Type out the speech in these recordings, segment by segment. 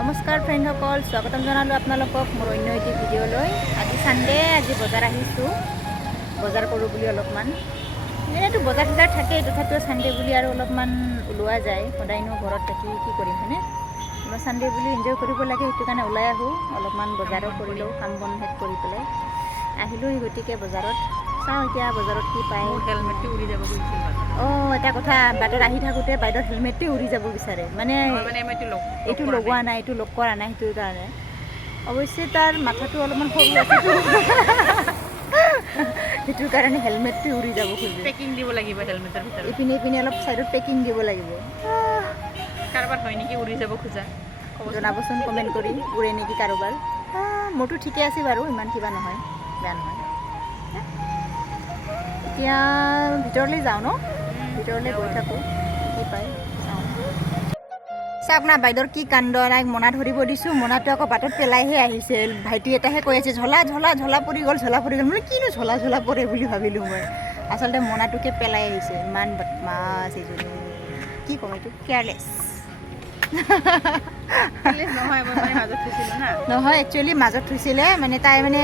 নমস্কাৰ ফ্ৰেণ্ডসকল, স্বাগতম জনালোঁ আপোনালোকক মোৰ অন্য এটি ভিডিঅ'লৈ। আজি ছানডে, আজি বজাৰ আহিছোঁ, বজাৰ কৰোঁ বুলি অলপমান। এনেইতো বজাৰ চজাৰ থাকেই, তথাপিও ছানডে বুলি আৰু অলপমান ওলোৱা যায়। সদায়নো ঘৰত থাকি কি কৰিম হয়নে? মই ছানডে বুলি এনজয় কৰিব লাগে, সেইটো কাৰণে ওলাই আহোঁ। অলপমান বজাৰো কৰিলোঁ, কাম বন শেষ কৰি পেলাই আহিলোঁ। গতিকে বজাৰত চাওঁ এতিয়া বজাৰত কি পায়। হেলমেটটো উৰি যাব খুজিছিল। এটা কথা, বাটত আহি থাকোঁতে বাইদেউৰ হেলমেটটোৱে উৰি যাব বিচাৰে। মানে এইটো লগোৱা নাই, এইটো লগ কৰা নাই, সেইটোৰ কাৰণে। অৱশ্যে তাৰ মাথাটো অলপমান সৰু আছে, সেইটোৰ কাৰণে হেলমেটটো উৰি যাব খোজে। পেকিং দিব লাগিব হেলমেটৰ ভিতৰত। ইপিনে অলপ ছাইডত পেকিং দিব লাগিব। কাৰোবাৰ হয় নেকি উৰি যাব খোজা? জনাবচোন কমেণ্ট কৰি, উৰে নেকি কাৰোবাৰ। মোৰতো ঠিকে আছে বাৰু, ইমান কিবা নহয়, বেয়া নহয়। এতিয়া ভিতৰলৈ যাওঁ ন, ভিতৰলৈ গৈ থাকোঁ, কি পায় চাওঁ। চাওক না বাইদেউৰ কি কাণ্ড, নাই মোনা ধৰিব দিছোঁ, মোনাটো আকৌ বাটত পেলাইহে আহিছে। ভাইটি এটাহে কৈ আছে ঝলা ঝলা ঝলা পৰি গ'ল, ঝলা পৰি গ'ল। মানে কিনো ঝলা ঝলা পৰে বুলি ভাবিলোঁ মই। আচলতে মোনাটোকে পেলাই আহিছে। ইমান বদমাছ এইজনী, কি ক'ম এইটো, কেয়াৰলেছ। নহয়, একচুৱেলি মাজত থৈছিলে, মানে তাই মানে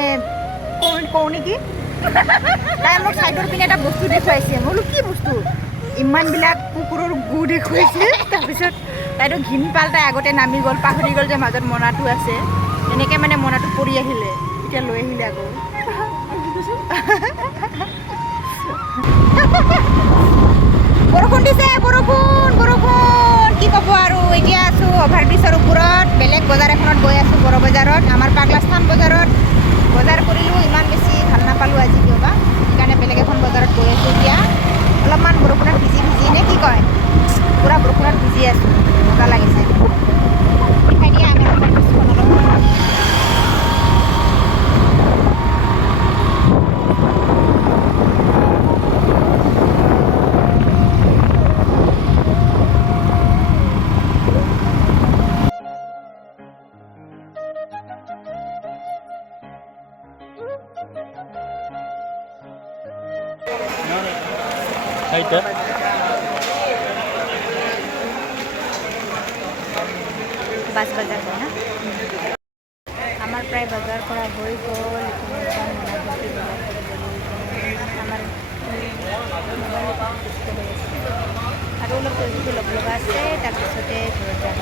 কওঁ নেকি, তাই মোক ছাইডৰ পিনে এটা বস্তু দেখুৱাইছে। মই বোলো কি বস্তু, ইমানবিলাক কুকুৰৰ গু দেখুৱাইছে। তাৰপিছত তাইতো ঘিন পাল, তাই আগতে নামি গ'ল, পাহৰি গ'ল যে মাজত মোনাটো আছে। এনেকৈ মানে মোনাটো পৰি আহিলে, এতিয়া লৈ আহিলে আকৌ। বৰষুণ দিছে, বৰষুণ বৰষুণ, কি ক'ব আৰু। এতিয়া আছোঁ অভাৰব্ৰিজৰ ওপৰত, বেলেগ বজাৰ এখনত গৈ আছোঁ, বড় বজাৰত, আমাৰ পাগলাস্থান বজাৰত। বজাৰ কৰিলোঁ, ইমান বেছি ভাল নাপালোঁ আজি কিয় বা, সেইকাৰণে বেলেগ এখন বজাৰত গৈ আছোঁ। এতিয়া অলপমান বৰষুণত ভিজি নে কি কয়, পূৰা বৰষুণত ভিজি আছোঁ, মজা লাগিছে। দেখাই দিয়া আমি অভাৰব্ৰিজখন অলপ। বাছ বজাৰ হয় না, আমাৰ প্ৰায় বজাৰ কৰা হৈ গ'ল। আমাৰ আৰু অলপ কিবাকিবি লগ লগা আছে, তাৰপিছতে ঘৰত যাম।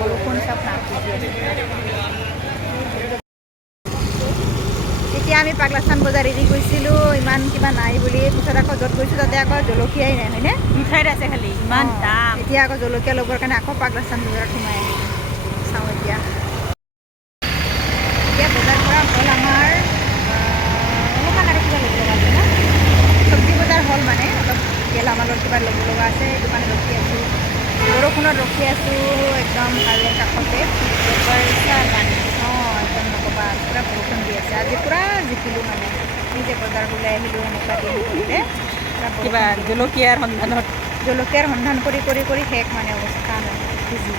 বৰষুণ চব নাভিজি আছে। এতিয়া আমি পাগলাস্থান বজাৰ এৰি গৈছিলোঁ, ইমান কিবা নাই বুলি। পিছত আকৌ য'ত গৈছোঁ তাতে আকৌ জলকীয়াই নাই হয়নে, মিঠাই আছে খালি, ইমান দাম। এতিয়া আকৌ জলকীয়া ল'বৰ কাৰণে আকৌ পাগলাস্থান বজাৰত সোমাই আহিলোঁ। চাওঁ এতিয়া বজাৰ কৰা হ'ল আমাৰ। অলপমান আৰু কিবা ল'ব লগা আছে ন, চব্জি বজাৰ হ'ল মানে, অলপ গেলামালৰ কিবা ল'ব লগা আছে, সেইটো কাৰণে ৰখি আছোঁ। বৰষুণত ৰখি আছোঁ, একদম হাইৱেৰ কাষতে। একদম নক'বা, পূৰা বৰষুণ দি আছে। আজি পূৰা জিকিলোঁ মানে, নিজে বজাৰত ওলাই আহিলোঁ, এনেকুৱা দিন কৰিলে কিবা জলকীয়াৰ সন্ধান কৰি শেষ মানে অৱস্থা নাই, ভিজি।